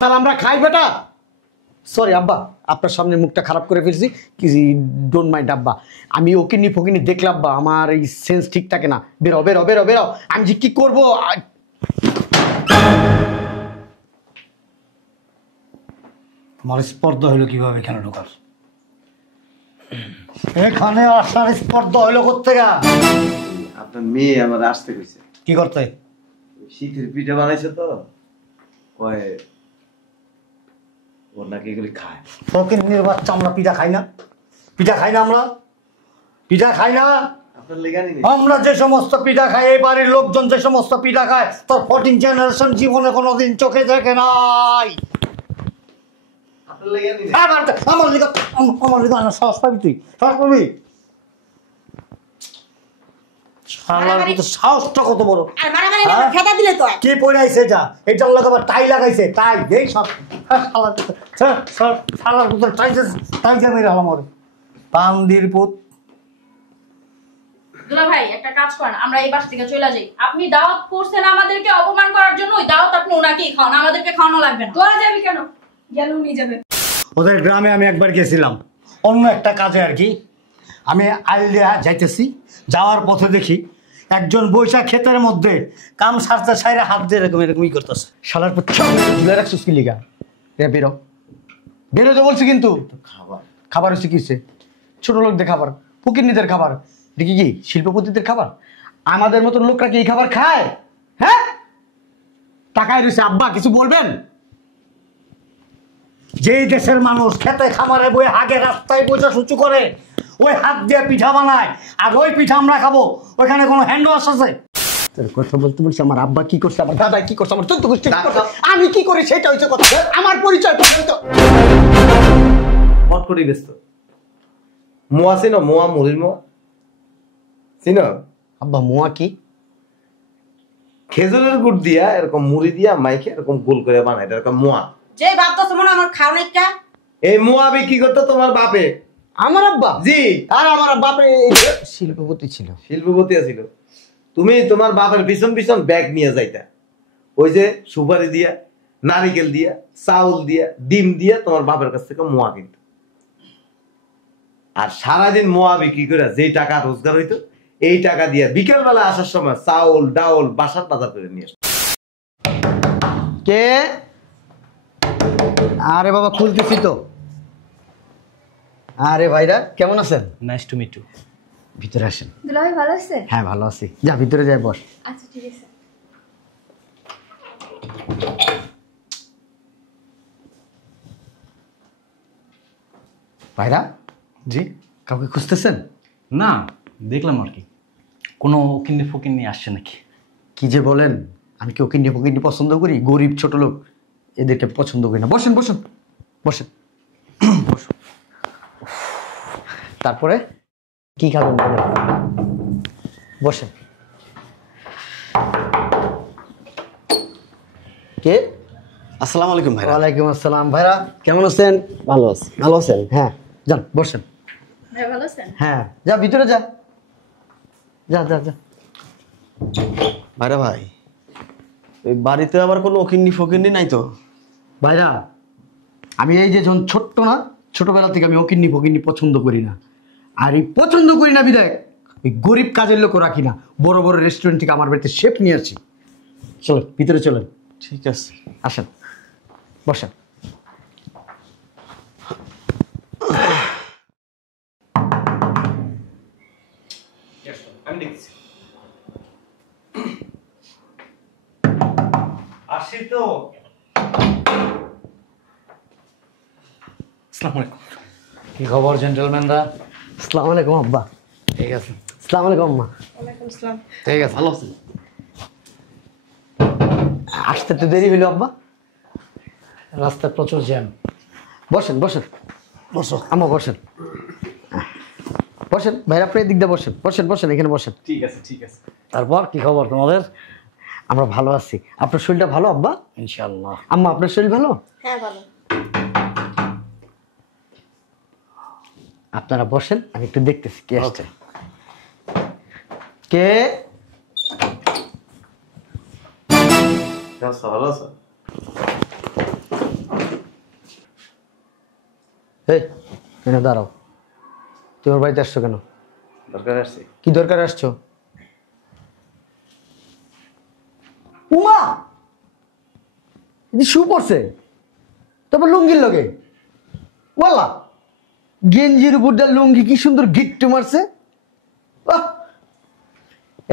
তাহলে আমরা খাই বেটা। সরি আব্বা, আপনার সামনে মুখটা খারাপ করে ফেলছি, কি ডোন্ট মাইন্ড আব্বা। আমি ওকিনি ফকিনি দেখলাম আব্বা, আমার এই সেন্স ঠিক থাকে না। বেরো বেরো বেরো বেরো, আমি যে কি করবো। তোমার স্পর্ধা হইলো কিভাবে এখানে ঢোকার? এখানে আসার স্পর্ধা হইলো কোত্থেকে? আপনার মেয়ে আমার আসতে কইছে। কি করতে? শীতের পিঠা বানাইছে তো, কয় ওর নাকি এগুলি খায়। ফকিন্নির বাচ্চা, আমরা পিঠা খাই না? পিঠা খাই না? আমরা পিঠা খাই না? আপনার লেগানি নেই। আমরা যে সমস্ত পিঠা খাই, এই বাড়ির লোকজন যে সমস্ত পিঠা খায়, তোর 14 জেনারেশন জীবনে কোনোদিন চোখে দেখে নাই। আপনার লেগানি নেই। আমার লিগা সাহস পাবি? তুই সাহস পাবি? সাহসটা কত বড়! কি পরে আইছে এটা? এটার লোক আবার টাই লাগাইছে, টাই এই সব শালার পুত্র টাই মেরে হলাম ওরে পান্দির পুত। দুলা ভাই একটা কাজ করেন, আমরা এই বাস থেকে চলে যাই। আপনি দাওয়াত করছেন আমাদেরকে অপমান করার জন্য, ওই দাওয়াত আপনি ওনাকেই খাওয়ান, আমাদেরকে খাওয়ানো লাগবে না। তোরা যাবি কেন? গেলেও নিয়ে যাবে। ওদের গ্রামে আমি একবার গেছিলাম অন্য একটা কাজে আর কি। আমি আইল দিয়া যাইতেছি, যাওয়ার পথে দেখি একজন বৈশাখ ক্ষেতের মধ্যে কাম সারতে সাইরে হাত দিয়ে এরকম এরকমই করতেছে। শালার পর ঝুলে রাখছিস কি লিগা? বেরো বেরো তো বলছি, কিন্তু খাবার খাবার হচ্ছে কিসে? ছোট লোকদের খাবার, ফকিন্নিদের খাবার, দেখি কি শিল্পপতিদের খাবার? আমাদের মতন লোকরা কি এই খাবার খায়? হ্যাঁ, টাকায় রয়েছে। আব্বা কিছু বলবেন? যেই দেশের মানুষ খেতে খামারে বই হাগে রাস্তায় বসে সূচু করে, ওই হাত দিয়ে পিঠা বানায়, আর ওই পিঠা আমরা খাবো, ওইখানে কোনো হ্যান্ড ওয়াশ আছে? তোর কথা বলতে বলছি, আমার আব্বা কি করছে, আমার দাদা কি করছে, আমার চোদ্দ গোষ্ঠী আমি কি করি সেটা হচ্ছে কথা। আমার পরিচয় পর্যন্ত মট করি ব্যস্ত। মোয়া চিনো? মোয়া, মুড়ির মোয়া চিনো? আব্বা মোয়া কি? খেজুরের গুড় দিয়া এরকম মুড়ি দিয়া মাইকে এরকম গোল করে বানায়, এটা এরকম মোয়া। যে ভাবতেছ মনে আমার খাও নাইটা। এই মোয়া বিক্রি করতো তোমার বাপে। আমার আব্বা? জি। আর আমার বাপরে শিল্পপতি ছিল। শিল্পপতি ছিল। তুমি তোমার বাপের পিছন পিছন ব্যাগ নিয়ে যাইতা, ওই যে সুপারি দিয়া, নারিকেল দিয়া, চাউল দিয়া, ডিম দিয়া তোমার বাপের কাছ থেকে মোয়া কিনত। আর সারাদিন মোয়া বিক্রি করে যে টাকা রোজগার হইতো, এই টাকা দিয়া বিকেল বেলা আসার সময় চাউল ডাউল বাসার বাজার করে নিয়ে আসতো। কে? আরে বাবা খুলতেছি তো। আরে ভাইরা কেমন আছেন? Nice to meet you. ভিতরে আসেন। দুলা ভাই ভালো আছে? হ্যাঁ ভালো আছি, যা ভিতরে যাই বস। আচ্ছা ঠিক আছে। ভাইরা জি? কাউকে খুঁজতেছেন? না, দেখলাম আর কি, কোনো কিন্নি ফকিন্নি আসছে নাকি। কি যে বলেন, আমি কি ওকিন্নি ফকিন্নি পছন্দ করি? গরিব ছোট লোক এদেরকে পছন্দ করি না। বসেন বসেন বসেন বসুন। তারপরে কি খাবেন বলেন? বসেন। কে? আসসালামু আলাইকুম ভাই। ওয়ালাইকুম আসসালাম। ভাইরা কেমন আছেন? ভালো আছি। ভালো আছেন? হ্যাঁ যান বসেন। ভাই ভালো আছেন? হ্যাঁ যা ভিতরে যা, যা যা যা। ভাইরা ভাই, এই বাড়িতে আবার কোনো কিন্নি ফকিন্নি নাই তো? ভাইরা আমি এই যে যখন ছোট্ট না, ছোটবেলা থেকে আমি ওকিন্নি ফকিন্নি পছন্দ করি না। আর এই পছন্দ করি না বিদায় ওই গরিব কাজের লোকও রাখি না, বড় বড় রেস্টুরেন্ট থেকে আমার বাড়িতে শেফ নিয়ে আসি। চলেন ভিতরে চলেন। ঠিক আছে, আসেন বসেন। আসি তো। আসসালামু আলাইকুম। কি খবর জেন্টলম্যানরা? আসসালামু আলাইকুম আব্বা। ঠিক আছে। আসসালামু আলাইকুম আম্মা। ওয়ালাইকুম আসসালাম। ঠিক আছে। ভালো আছেন? আসতে তো দেরি হইলো আব্বা। রাস্তায় প্রচুর জ্যাম। বসেন বসেন বসো আম্মা, বসেন বসেন। ভাইরা আপনি এদিক দিয়ে বসেন, বসেন বসেন, এখানে বসেন। ঠিক আছে ঠিক আছে। তারপর কি খবর তোমাদের? আমরা ভালো আছি। আপনার শরীরটা ভালো আব্বা? ইনশাআল্লাহ। আম্মা আপনার শরীর ভালো? হ্যাঁ ভালো। আপনারা বসেন, আমি একটু দেখতেছি কে আসছে। কে? ভালো আছো? এই এনে দাঁড়াও, তুমি ওর বাড়িতে আসছো কেন? দরকার আসছে। কি দরকার আসছো? উমা শু পড়ছে, তারপর লুঙ্গির লগে বলা গেঞ্জির উপর দিয়ে লুঙ্গি কি সুন্দর গিট্টু মারছে। বাহ!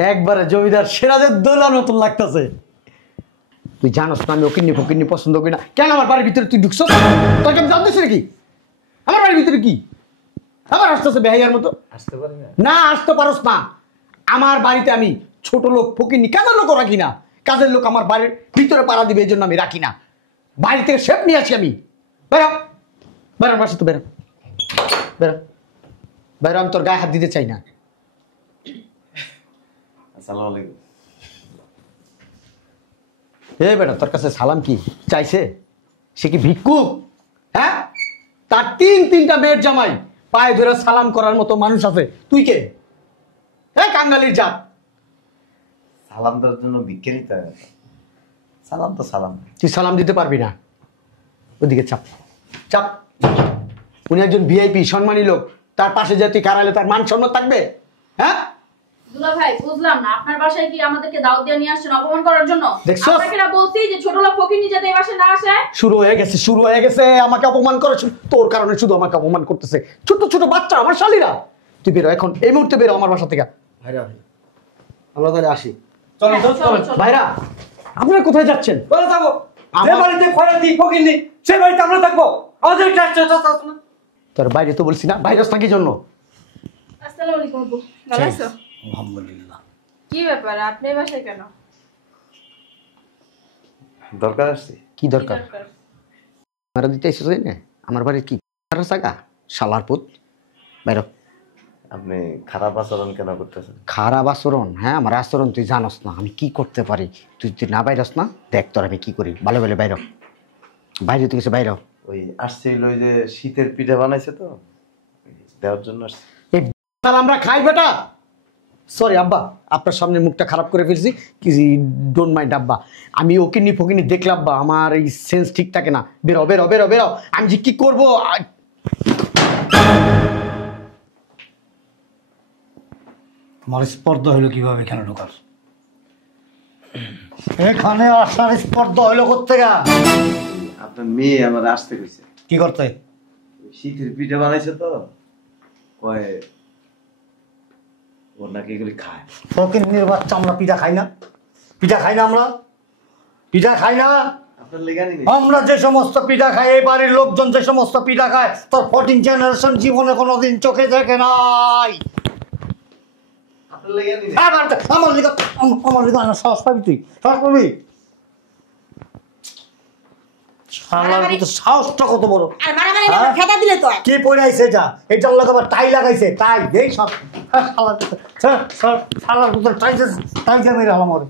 একবারে জমিদার সিরাজের দোলার মতন লাগতেছে। তুই জানোস না আমি ওকিন্নি ফকিন্নি পছন্দ করি না। কেন আমার বাড়ির ভিতরে তুই ঢুকছো? তোর কেমন জানতেছি নাকি আমার বাড়ির ভিতরে কি আবার আসতেছে বেহাইয়ার মতো? আসতে পারি না। না আসতে পারোস না। আমার বাড়িতে আমি ছোট লোক ফকিন্নি কাজের লোকও রাখি না। কাজের লোক আমার বাড়ির ভিতরে পাড়া দিবে এই জন্য আমি রাখি না। বাড়ি থেকে শেপ নিয়ে আসি আমি। বেরো বেরো বাসা তো বেরো বেরো বেরো, আমি তোর গায়ে হাত দিতে চাই না। আসসালামু আলাইকুম। এ বেটা তোর কাছে সালাম কি চাইছে? সে কি ভিক্ষুক? হ্যাঁ, তার তিনটা মেয়ের জামাই পায়ে ধরে সালাম করার মতো মানুষ আছে। তুই কে? হ্যাঁ, কাঙ্গালির জাত। সালাম দেওয়ার জন্য ভিক্ষে নিতে হয় না। সালাম তো সালাম। তুই সালাম দিতে পারবি না। ওদিকে চাপ চাপ। উনি একজন ভিআইপি সম্মানী লোক, তার পাশে যে তুই কারালে তার মান সম্মান থাকবে? হ্যাঁ, দুলা ভাই বুঝলাম না, আপনার বাসায় কি আমাদেরকে দাওয়াত দিয়ে নিয়ে আসছেন অপমান করার জন্য? দেখছো? আপনাকে না বলছি যে ছোট লোক ফকিন্নি যাতে এই বাসায় না আসে। শুরু হয়ে গেছে শুরু হয়ে গেছে। আমাকে অপমান করে তোর কারণে, শুধু আমাকে অপমান করতেছে। ছোট ছোট বাচ্চা আমার শালীরা। তুই বেরো এখন, এই মুহূর্তে বেরো আমার বাসা থেকে। ভাইরা আমরা তাহলে আসি। চলো তো, চলো, চলো। চলো। ভাইরা আপনারা কোথায় যাচ্ছেন? বলে যাবো যে আমার- বাড়িতে খয়রাতি ফকিন্নি সেই বাড়িতে আমরা থাকবো। আমাদের একটা না। তোর বাইরে তো বলছি না, বাইরে কি জন্য? আসসালামু আলাইকুম আপু, ভালো আছো? আলহামদুলিল্লাহ। কি ব্যাপার আপনি এই বাসায় কেন? দরকার আসছে। কি দরকার? মারা দিতে এসেছ না আমার বাড়ির কি জায়গা? শালার পুত, বাইরো। আপনি খারাপ আচরণ কেন করতেছেন? খারাপ আচরণ? হ্যাঁ, আমার আচরণ তুই জানোস না আমি কি করতে পারি। তুই তুই না বাইরস না, দেখ তোর আমি কি করি। ভালো ভালো বাইরো, বাইরে তুই কিছু বাইরো। ওই আসছিল ওই যে শীতের পিঠা বানাইছে তো দেওয়ার জন্য আসছে। এই শালা আমরা খাই বেটা। সরি আব্বা, আপনার সামনে মুখটা খারাপ করে ফেলছি। কি ডোন্ট মাইন্ড আব্বা। আমি ওকিনি ফকিনি দেখলাম আব্বা, আমার এই সেন্স ঠিক থাকে না। বেরো বেরো বেরো বেরো। আমি যে কি করবো আমার স্পর্ধা হইলো কিভাবে এখানে ঢোকার? এখানে আসার স্পর্ধা হইলো কোত্থেকে? আপনার মেয়ে আমার আসতে কইছে। কি করতে? শীতের পিঠা বানাইছে তো কয় ওর নাকি এগুলি খায়। ফকিন্নির বাচ্চা, আমরা পিঠা খাই না? পিঠা খাই না? আমরা পিঠা খাই না? আপনার লেগানি নেই। আমরা যে সমস্ত পিঠা খাই, এই বাড়ির লোকজন যে সমস্ত পিঠা খায়, তোর 14 জেনারেশন জীবনে কোনোদিন চোখে দেখে নাই। আপনার লেগানি নেই। আমার লিগা আমার সাহস পাবি? তুই সাহস পাবি? শালার মতো সাহসটা কত বড়! আর মারামারি না হ্যাঁ? ফেদা দিলে তো কি পরে আইছে যা, এটার লোক আবার টাই লাগাইছে। তাই এই সব শালার মতো টাই যা মেরে হলাম ওরে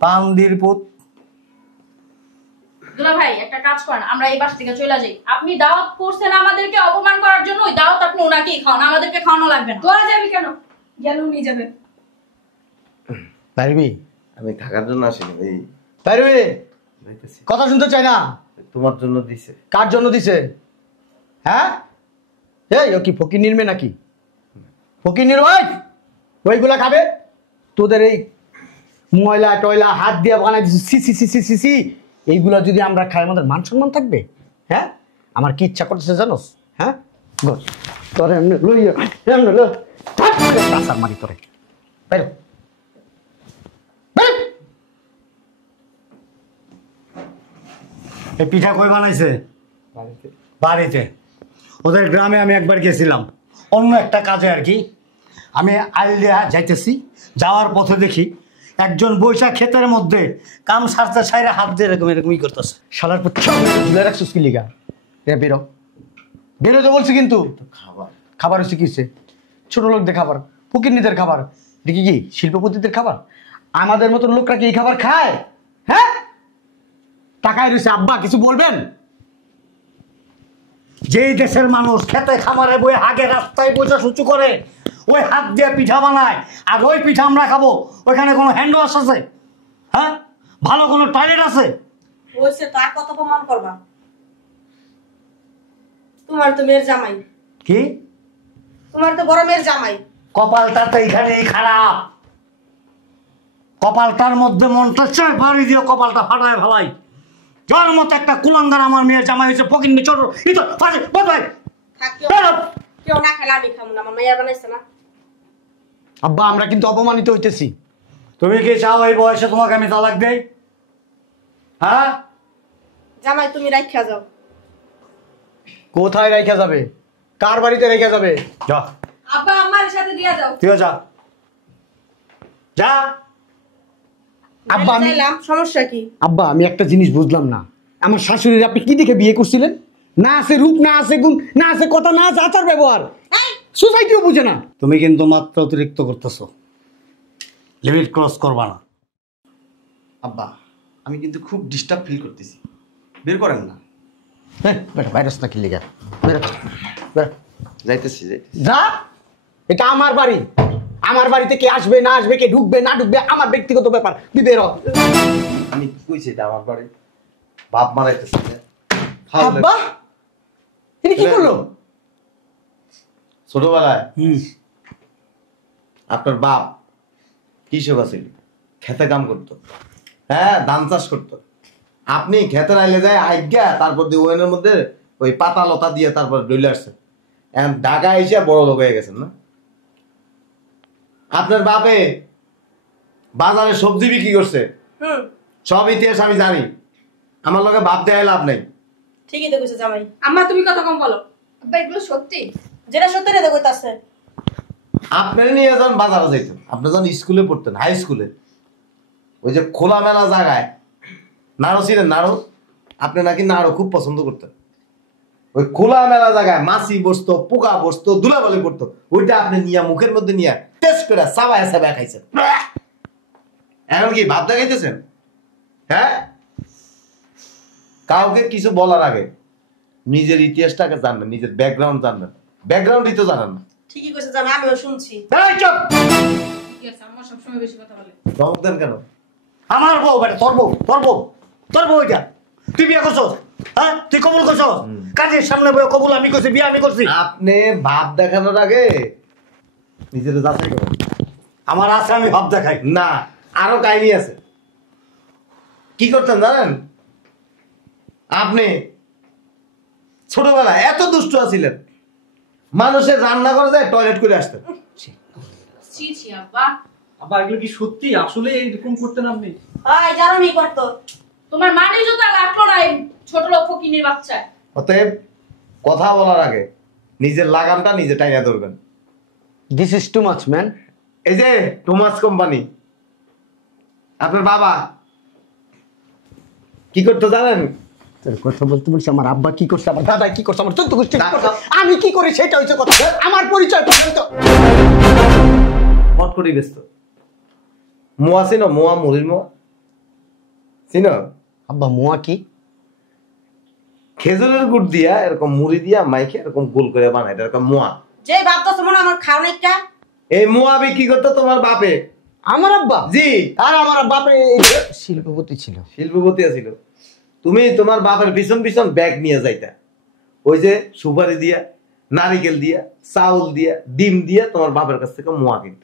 পান্দির পুত। দুলা ভাই একটা কাজ করেন, আমরা এই বাস থেকে চলে যাই। আপনি দাওয়াত করছেন আমাদেরকে অপমান করার জন্য, ওই দাওয়াত আপনি ওনাকেই খাওয়ান, আমাদেরকে খাওয়ানো লাগবে না। তোরা যাবি কেন? গেল নিয়ে যাবে। পারবি? আমি থাকার জন্য আসিনি। এই পারবি? যাইতেছি। কথা শুনতে চাই না। তোমার জন্য দিছে। কার জন্য দিছে? হ্যাঁ, এই ও কি ফকির নির্মে নাকি? ফকির নির্ময় ওইগুলা খাবে? তোদের এই ময়লা টয়লা হাত দিয়ে বানাই দিচ্ছি, সি সি সি সি সি সি। এইগুলা যদি আমরা খাই আমাদের মান সম্মান থাকবে? হ্যাঁ, আমার কি ইচ্ছা করতেছে জানোস? হ্যাঁ, বল তোরে এমনি লইয়া এমনি ল টাসার মারি তোরে। বেরো বেরো। এই পিঠা কই বানাইছে? বাড়িতে। ওদের গ্রামে আমি একবার গেছিলাম অন্য একটা কাজে আর কি। আমি আইল দিয়া যাইতেছি, যাওয়ার পথে দেখি একজন বৈশাখ ক্ষেতের মধ্যে কাম সারতে সাইরে হাত দিয়ে এরকম এরকমই করতেছে। শালার পর ঝুলে রাখছিস কি লিগা? বেরো বেরো তো বলছি। কিন্তু খাবার খাবার হচ্ছে কি হচ্ছে? ছোট লোকদের খাবার, ফকিরনিদের খাবার। দেখি কি শিল্পপতিদের খাবার? আমাদের মতন লোকরা কি এই খাবার খায়? হ্যাঁ, টাকায় রয়েছে। আব্বা কিছু বলবেন? যেই দেশের মানুষ খেতে খামারে বই আগে রাস্তায় বসে সূচু করে, ওই হাত দিয়ে পিঠা বানায়, আর ওই পিঠা আমরা খাবো। ওইখানে কোনো হ্যান্ড ওয়াশ আছে? হ্যাঁ, ভালো কোনো টয়লেট আছে? হইছে তো, আর কত প্রমাণ করবা? তোমার তো মেয়ের জামাই, কি তোমার তো বড় মেয়ের জামাই। কপালটা তো এখানেই খারাপ। কপালটার মধ্যে মনটা চাই বাড়ি দিয়ে কপালটা ফাটায় ফেলাই। যার মতো একটা কুলাঙ্গার আমার মেয়ের জামাই হয়েছে ফকিন্নি ছোট ইতো ফাজে ভাই। থাক, কেউ না খেলে আমি খাবো না, আমার মেয়ে বানাইছে না। আব্বা আমরা কিন্তু অপমানিত হইতেছি। তুমি কি চাও এই বয়সে তোমাকে আমি তালাক দেই? হ্যাঁ, জামাই তুমি রাইখা যাও। কোথায় রেখে যাবে? কার বাড়িতে রেখে যাবে? যা আব্বা আমার সাথে দিয়া যাও। তুইও যা যা। আব্বা আমি চাইলাম, সমস্যা কি? আব্বা আমি একটা জিনিস বুঝলাম না, আমার শাশুড়ির আপনি কি দেখে বিয়ে করছিলেন? না আছে রূপ, না আছে গুণ, না আছে কথা, না আছে আচার ব্যবহার, সোসাইটিও বুঝে না। তুমি কিন্তু মাত্রা অতিরিক্ত করতেছো, লিমিট ক্রস করবা না। আব্বা আমি কিন্তু খুব ডিস্টার্ব ফিল করতেছি, বের করেন না। বেটা ভাইরাস না কি লেগে বেটা, যাইতেছি যা। এটা আমার বাড়ি, আমার বাড়িতে কে আসবে না আসবে, কে ঢুকবে না ঢুকবে আমার ব্যক্তিগত ব্যাপার। তুই বের হ। আমি কি কইছি এটা আমার বাড়ি? বাপ মারাইতেছে। আব্বা তিনি কি করলো? ছোটবেলায় আপনার বাপ কৃষক আছিল, খেতে কাম করতো, হ্যাঁ ধান চাষ করতো। আপনি খেতে আইলে যায় আজ্ঞা, তারপর দিয়ে ওয়েনের মধ্যে ওই পাতা লতা দিয়ে তারপর ডইলে আসছে। এখন ঢাকা এসে বড় লোক হয়ে গেছেন না? আপনার বাপে বাজারে সবজি বিক্রি করছে, সব ইতিহাস আমি জানি। আমার লগে বাপ দেয় লাভ নাই। ঠিকই তো কইছে জামাই। আম্মা তুমি কথা কম বলো। আব্বা এগুলো সত্যি? যেটা সত্যি রে তো কইতাছে। আপনার নিয়ে যখন বাজারে যাইতেন, আপনি যখন স্কুলে পড়তেন, হাই স্কুলে, ওই যে খোলামেলা জায়গায় নাড়ু ছিলেন, নাড়ু আপনি নাকি নাড়ু খুব পছন্দ করতেন। ওই খোলামেলা জায়গায় মাছি বসতো, পোকা বসতো, ধুলাবালি পড়তো, ওইটা আপনি নিয়ে মুখের মধ্যে নিয়ে টেস্ট করে সাবায় সাবায় খাইছেন। এখন কি ভাব দেখাইতেছেন? হ্যাঁ, কাউকে কিছু বলার আগে নিজের ইতিহাসটাকে জানবেন, নিজের ব্যাকগ্রাউন্ড জানবেন। ব্যাকগ্রাউন্ডই তো জানেন না। ঠিকই কইছে জামাই, আমিও শুনছি। এই চুপ। ঠিক আছে, আম্মা সবসময় বেশি কথা বলে। ধমক দেন কেন? আমার বউ বেটা, তোর বউ, তোর বউ, তোর বউ এটা। তুই বিয়ে করছো? হ্যাঁ, তুই কবুল করছো? কাজের সামনে বয়ে কবুল আমি করছি, বিয়ে আমি করছি। আপনি ভাব দেখানোর আগে নিজের যাচাই করেন। আমার আছে, আমি ভাব দেখাই না, আরো কাহিনী আছে। কি করতেন জানেন? আপনি ছোটবেলায় এত দুষ্ট আছিলেন, মানুষের রান্না করে যায় টয়লেট করে আসতেন। ছি ছি আব্বা। আবার এগুলো কি সত্যি আসলে এরকম করতেন আপনি? হয় জারমি করতো। তোমার মানে জুতা লাগলো না এই ছোট লোক ফকিনীর বাচ্চা। অতএব কথা বলার আগে নিজের লাগামটা নিজে টাইনা ধরবেন। This is too much man. এই যে টোমাস কোম্পানি, আপনার বাবা কি করতে জানেন? তোর কথা বলতে বলছি আমার আব্বা কি করছে, আমার দাদা কি করছে, আমার চোদ্দ গোষ্ঠী কি করছে, আমি কি করি সেটা হচ্ছে কথা। আমার পরিচয় পর্যন্ত মত করি ব্যস্ত। মোয়া চিনো? মোয়া, মুড়ির মোয়া চিনো? আব্বা মোয়া কি? খেজুরের গুড় দিয়া এরকম মুড়ি দিয়া মাইকে এরকম গোল করে বানায়, এটা এরকম মোয়া। যে ভাবতেছ মনে আমার খাও না একটা। এই মোয়া বিক্রি করতো তোমার বাপে। আমার আব্বা? জি। আর আমার বাপরে শিল্পপতি ছিল। শিল্পপতি ছিল। তুমি তোমার বাপের পিছন পিছন ব্যাগ নিয়ে যাইতা, ওই যে সুপারি দিয়া, নারিকেল দিয়া, চাউল দিয়া, ডিম দিয়া তোমার বাপের কাছ থেকে মোয়া কিনত।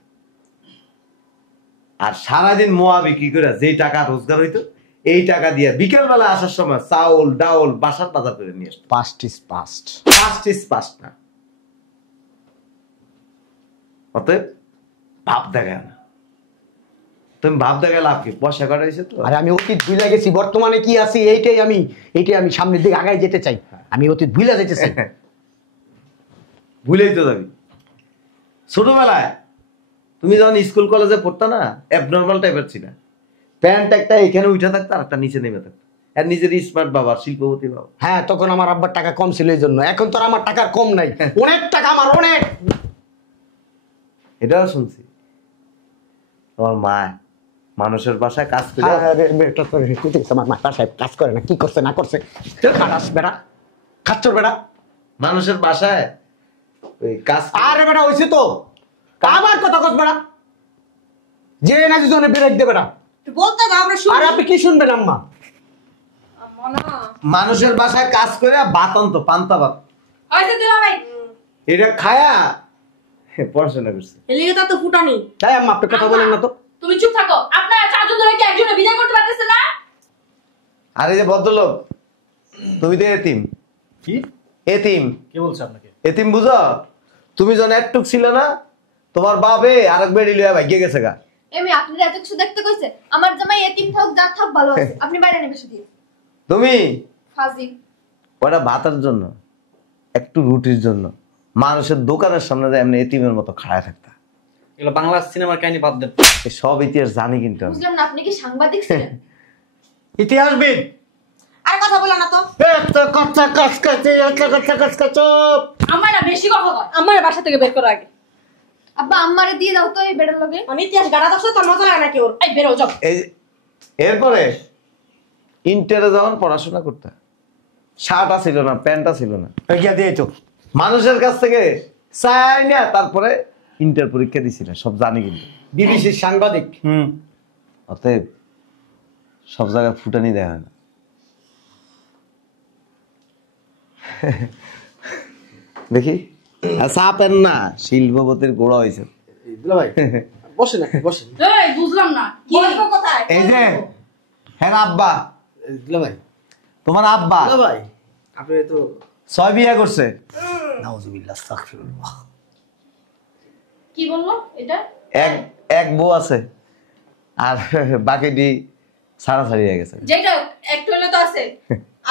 আর সারাদিন মোয়া বিক্রি করে যে টাকা রোজগার হইতো, এই টাকা দিয়ে বিকেল বেলা আসার সময় চাউল ডাউল বাসার বাজার করে নিয়ে আসতো। Past is past. Past is past না। অতএব ভাব দেখায় না। তুমি ভাব দেখায় লাভ কি? পয়সা কাটাইছে তো। আর আমি অতীত ভুলে গেছি, বর্তমানে কি আছি এইটাই আমি সামনের দিকে আগায় যেতে চাই। আমি অতীত ভুলে যেতে চাই। ভুলেই তো যাবি। ছোটবেলায় তুমি যখন স্কুল কলেজে পড়তা না, অ্যাবনর্মাল টাইপের ছিল। প্যান্ট একটা এখানে উঠে থাকতো আর একটা নিচে নেমে থাকতো। আর নিজের স্মার্ট বাবা, শিল্পপতি বাবা। হ্যাঁ, তখন আমার আব্বার টাকা কম ছিল এই জন্য। এখন তো আর আমার টাকার কম নাই, অনেক টাকা আমার, অনেক। এটাও শুনছি তোমার মা মানুষের বাসায় কাজ করে। আমার মা বাসায় কাজ করে না, কি করছে না করছে খারাস বেড়া, খাচ্চর বেড়া মানুষের বাসায় ওই কাজ। আরে বেটা হয়েছে তো, আবার কথা কস বেড়া, যে না দুজনে ব্রেক দে বেটা। তুই বলতে হবে আমরা শুনি। আর আপনি কি শুনবেন আম্মা? আম্মা না। মানুষের বাসায় কাজ করে ভাত আনতো, পান্তা ভাত। হয়তো দিলা ভাই এটা খায়া পড়াশোনা করছে। এলিগে তো ফুটানি। তাই আম্মা আপনি কথা বলেন না তো। তুমি চুপ থাকো। আপনারা চারজন ধরে কি একজনে বিদায় করতে পারতেছেন না? আর এই যে ভদ্রলোক, তুমি তো এতিম। কি এতিম কে বলছে আপনাকে? এতিম বুঝো? তুমি যখন একটুক ছিল না, তোমার বাপে আরেক বেড়ি লিয়া ভাগিয়ে গেছে গা। এমনি আপনার এত কিছু দেখতে কইছে? আমার জামাই এতিম থাক যা থাক ভালো আছে। আপনি বাইরে নেবে শুধু তুমি ফাজিল। ওটা ভাতের জন্য, একটু রুটির জন্য মানুষের দোকানের সামনে যায় এমনি এতিমের মতো খাড়া থাকতা। এগুলো বাংলা সিনেমার কাহিনী বাদ দেন। এই সব ইতিহাস জানি কিন্তু আমি। বুঝলাম না আপনি কি সাংবাদিক ছিলেন? ইতিহাসবিদ। আর কথা বলো না তো। এত কথা কাচকাচে, এত কথা কাচকাচো। আমার না বেশি কথা কয়। আমার বাসা থেকে বের করো আগে। আব্বা আম্মারে দিয়ে দাও তো এই বেড়ার লগে। আমি ইতিহাস গাড়া দছ তোর মজা লাগে নাকি ওর? এই বেরো যাও। এই এরপরে ইন্টারে যখন পড়াশোনা করতে, শার্টটা ছিল না, প্যান্টটা ছিল না, এগিয়ে দিয়ে তো মানুষের কাছ থেকে চাই না, তারপরে ইন্টার পরীক্ষা দিছিল, সব জানি কিন্তু। বিবিসির সাংবাদিক। অতএব সব জায়গায় ফুটানি দেয় হয় না। দেখি চাপেন না, শিল্পপতির গোড়া হয়েছে। দুলা ভাই বসেন না, বসেন। এই বুঝলাম না। কি বলবো কোথায়? এই যে হ্যাঁ আব্বা, দুলা ভাই, তোমার আব্বা দুলা ভাই আপনি তো 6 বিয়ে করছে। নাউজুবিল্লাহ, আস্তাগফিরুল্লাহ। কি বললো এটা? এক এক বউ আছে, আর বাকিটি ছাড়াছাড়ি হয়ে গেছে। যেটা একটু হলে তো আছে।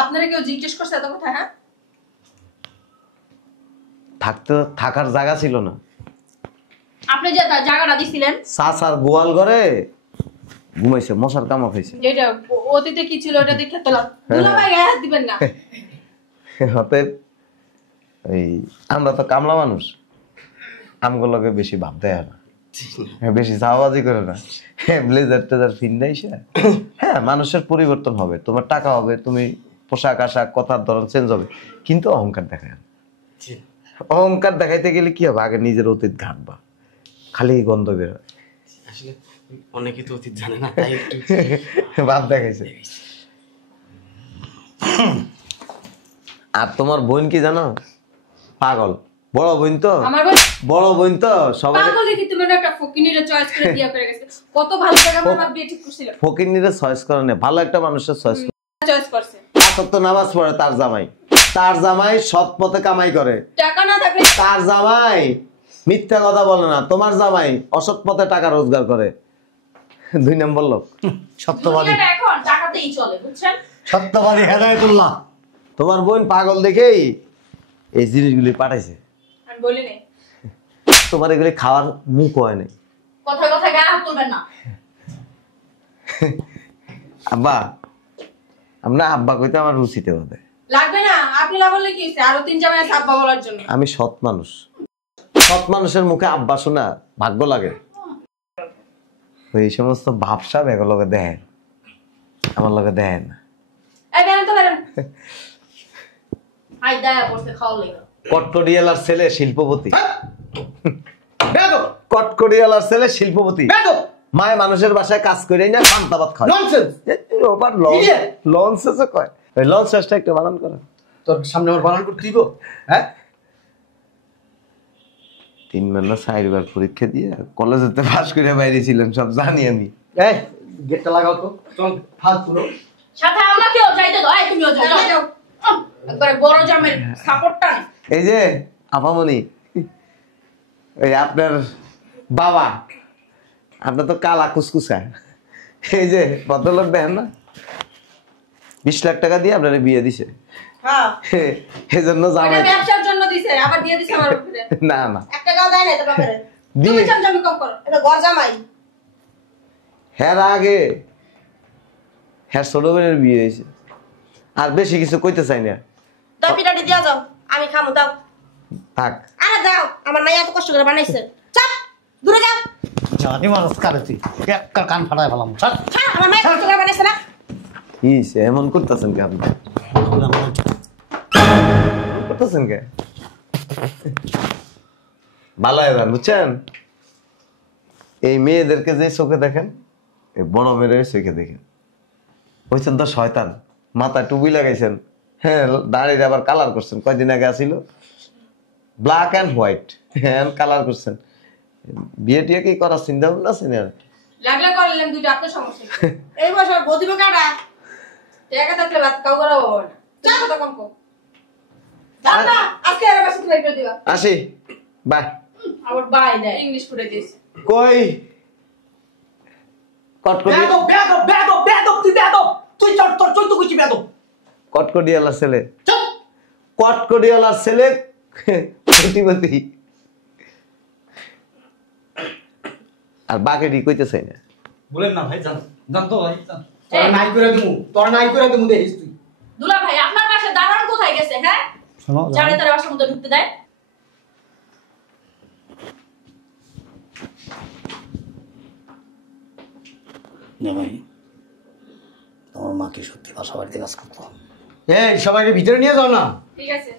আপনারা কেউ জিজ্ঞেস করছে এত কথা? হ্যাঁ, থাকার জায়গা ছিল না। আপনি যে জায়গাটা দিছিলেন চাচার গোয়াল ঘরে ঘুমাইছে, মশার কামড় খাইছে। যেটা অতীতে কি ছিল ওটা দেখে তোলা। দুলা ভাই গায়ে হাত দিবেন না। অতএব এই আমরা তো কামলা মানুষ, আমগুলোকে বেশি ভাব দেয় না, বেশি চাওয়াবাজি করে না। ব্লেজার টেজার ফিন্দাইছে। হ্যাঁ, মানুষের পরিবর্তন হবে, তোমার টাকা হবে, তুমি পোশাক আশাক কথার ধরন চেঞ্জ হবে, কিন্তু অহংকার দেখায় না। অহংকার দেখাইতে গেলে কি হবে? আগে নিজের অতীত ঘাটবা, খালি গন্ধ বের হয়। আসলে অনেকে তো অতীত জানে না, তাই একটু ভাব দেখাইছে। আর তোমার বোন কি জানো? পাগল। বড় বোন তো, আমার বোন বড় বোন তো সবাই পাগল দেখি তুমি না একটা ফকিনিরে চয়েস করে দিয়া করে গেছে। কত ভালো জায়গা আমার বিয়ে ঠিক করছিল। ফকিন্নিরে চয়েস করে না, ভালো একটা মানুষের চয়েস করে। চয়েস করছে। তো নামাজ পড়ে তার জামাই, তার জামাই সৎ পথে কামাই করে, টাকা না থাকলে তার জামাই মিথ্যা কথা বলে না, তোমার জামাই অসৎ পথে টাকা রোজগার করে। 2 নম্বর লোক। সত্যবাদী, দুনিয়াটা এখন টাকাতেই চলে, বুঝছেন? সত্যবাদী হেদায়েতুল্লাহ। তোমার বোন পাগল দেখেই এই জিনিসগুলি পাঠাইছে। আমি বলি নাই। তোমার এগুলি খাওয়ার মুখ হয় নাই। কথা কথা গায়ে হাত তুলবেন না। আব্বা, আমরা আব্বা কইতে আমার রুচিতে বাদে। লাগবে না, আপনি না বললে কি হইছে? আরো 3 জামাই আছে আব্বা বলার জন্য। আমি সৎ মানুষ, সৎ মানুষের মুখে আব্বা শোনা ভাগ্য লাগে। এই সমস্ত ভাবসাব এগুলোকে দেয়, আমার লোকে দেয় না। এই বেরেন তো বেরেন। আই দয়া করতে খাওয়া লাগা। কটকটিয়ালার ছেলে শিল্পপতি, বেয়াদব, কটকটিয়ালার ছেলে শিল্পপতি। বেয়াদব, মায় মানুষের বাসায় কাজ করে না, পান্তা ভাত খায়। ননসেন্স। ওবার Idiot! লঞ্চ কয়, ওই লঞ্চ শেষটা একটু বানান করে। তোর সামনে আমার বানান করতে দিব? হ্যাঁ, 3 বার না 4 বার পরীক্ষা দিয়ে কলেজেতে পাস করে বাইরে ছিলেন, সব জানি আমি। এই গেটটা লাগাও তো, চল ফালতু লোক। সাথে আমাকেও যাইতে দাও। এই তুমিও যাও। যাও। একবারে বড় জামের সাপোর্টটা নেই। এই যে আপামনি, এই আপনার বাবা, আপনার তো কালা কুসকুসা। এই যে ভদ্রলোক দেখেন না, 20 লাখ টাকা দিয়ে আপনার বিয়ে দিছে। হ্যাঁ। এই জন্য এটা জামাই ব্যবসার জন্য দিছে, আবার দিয়ে দিছে আমার উপরে। না না 1 টাকাও দেয় না তো বাপেরে। তুমি দিয়ে চামচামি কম করো। এটা ঘর জামাই। হ্যাঁ আগে হ্যাঁ ছোট বোনের বিয়ে হয়েছে, আর বেশি কিছু কইতে চাই না। দাও পিঠাটি দিয়া যাও, আমি খামু দাও। থাক, আরে দাও, আমার মাইয়া এত কষ্ট করে বানাইছে। চাপ, দূরে যাও। জানি মানুষ কারেছি, একটা কান ফাটায় ফেলাম। ছাড়। হ্যাঁ, আমার মাইয়া কষ্ট করে বানাইছে না? কি হইছে? এমন করতেছেন কে আপনি? করতেছেন কে? ভালো এবার বুঝছেন, এই মেয়েদেরকে যে চোখে দেখেন, এই বড় মেয়ের চোখে দেখেন। হয়েছেন তো শয়তান, মাথায় টুপি লাগাইছেন, হ্যাঁ দাঁড়িয়ে আবার কালার করছেন। কয়দিন আগে আসিল ব্ল্যাক অ্যান্ড হোয়াইট হ্যাঁ কালার করছেন বিয়ে টিয়ে কি করার চিন্তা ভাবনা আছে না লাগলে করলেন দুইটা আপনার সমস্যা এই বছর বদিব কাটা টাকা থাকলে ভাত কাউ করা হবে না চা কথা কম কম দাদা আজকে আর বাসা থেকে বের দিবা আসি বাই আবার বাই দেয় ইংলিশ পড়ে দিয়েছে কই কটকটি তুই চট তোর চৈত কুচি বেদব কটকটিওয়ালা ছেলে কটকটিওয়ালা ছেলে প্রতিপতি আর বাকেটি কইতে চাই না বলেন না ভাই জান জান তো ভাই জান তোর নাই করে দিমু দেখিস তুই দুলা ভাই আপনার বাসা দারোয়ান কোথায় গেছে হ্যাঁ শোনো জানে তার বাসার মধ্যে ঢুকতে দেয় ভাই তোমার মা কি সত্যি বাসা বাড়িতে কাজ করতো? এই সবাইকে ভিতরে নিয়ে যাও না ঠিক আছে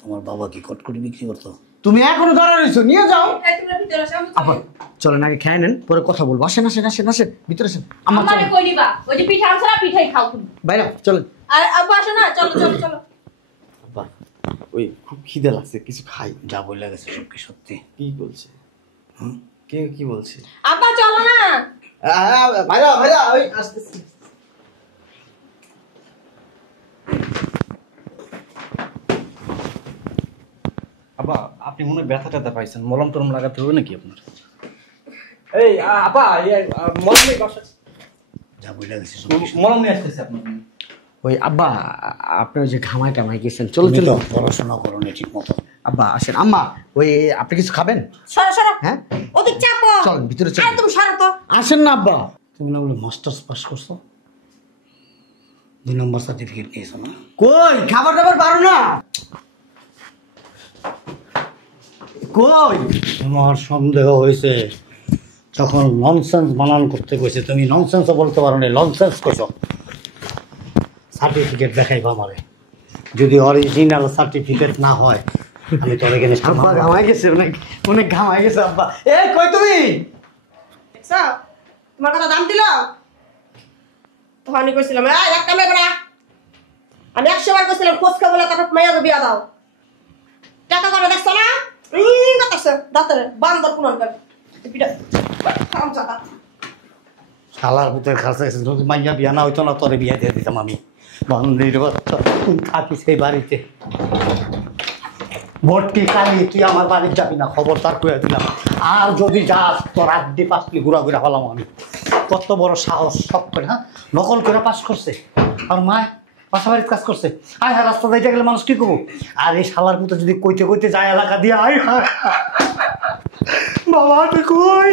তোমার বাবা কি কটকটি বিক্রি করতো? তুমি এখনো দাঁড়া রইছো নিয়ে যাও এই তোমরা ভিতরে আসো আমি আপা চলেন আগে খেয়ে নেন পরে কথা বলবো আসেন আসেন আসেন আসেন ভিতরে আসেন আমার আমারে কই নিবা ওই যে পিঠা আনছরা পিঠাই খাও তুমি বাইরে চলেন আর আব্বু আসো না চলো চলো চলো আব্বা ওই খুব খিদে লাগছে কিছু খাই যা বলে গেছে সব কি সত্যি? কি বলছে কে কি বলছে আব্বা চলো না ভাইরা ভাইরা ওই আসতেছি আব্বা আপনি মনে হয় ব্যথা ট্যাথা পাইছেন মলম টলম লাগাতে হবে নাকি আপনার এই আপা মলম নেই বাসা যা বলে গেছে সব কি সত্যি? মলম নিয়ে আসতেছি আপনার ওই আব্বা আপনি ওই যে ঘামাই টামাই গেছেন চলো তুমি চলো তো পড়াশোনা করো না ঠিক মতো। আব্বা আসেন আম্মা ওই আপনি কিছু খাবেন সরো সরো হ্যাঁ ওদিক চাপো চল ভিতরে চল আর তুমি সরো তো আসেন না আব্বা তুমি না বলে মাস্টার্স পাস করছো, 2 নম্বর সার্টিফিকেট নিয়েছো না? কই খাবার দাবার পারো না কই তোমার সন্দেহ হয়েছে যখন ননসেন্স বানান করতে গেছে, তুমি ননসেন্সও বলতে পারো না, ননসেন্স করছো। সার্টিফিকেট দেখাইবো আমারে, যদি অরিজিনাল সার্টিফিকেট না হয় আমি তোর এখানে আব্বা ঘামাই গেছে অনেক অনেক ঘামাই গেছে আব্বা এই কই তুমি দেখছো তোমার কথা দাম দিল তখনই কইছিলাম এক কামে করা আমি 100 বার কইছিলাম খোঁজ খবর বলে তারপর মাইয়া বিয়া দাও টাকা করে দেখছো না কথা দাঁতের বান্দর পুনর করে পিটা কাম চাকা শালার ভিতরে খাসা যদি মাইয়া বিয়া না হইতো না তোরে বিয়া দিয়ে দিতাম আমি। বান্দির বাচ্চা তুই থাকিস এই বাড়িতে, ভর্তি কালি তুই আমার বাড়ির যাবি না, খবর তার করে দিলাম। আর যদি যাস তোর আড্ডি পাঁচলি ঘুরা ঘুরা হলাম আমি। কত বড় সাহস, সব করে হ্যাঁ নকল করে পাস করছে আর মায় বাসা বাড়ির কাজ করছে। আয় হ্যাঁ রাস্তা যাইতে গেলে মানুষ কি করবো? আর এই শালার মতো যদি কইতে কইতে যায় এলাকা দিয়ে আয় হ্যাঁ বাবা তুই কই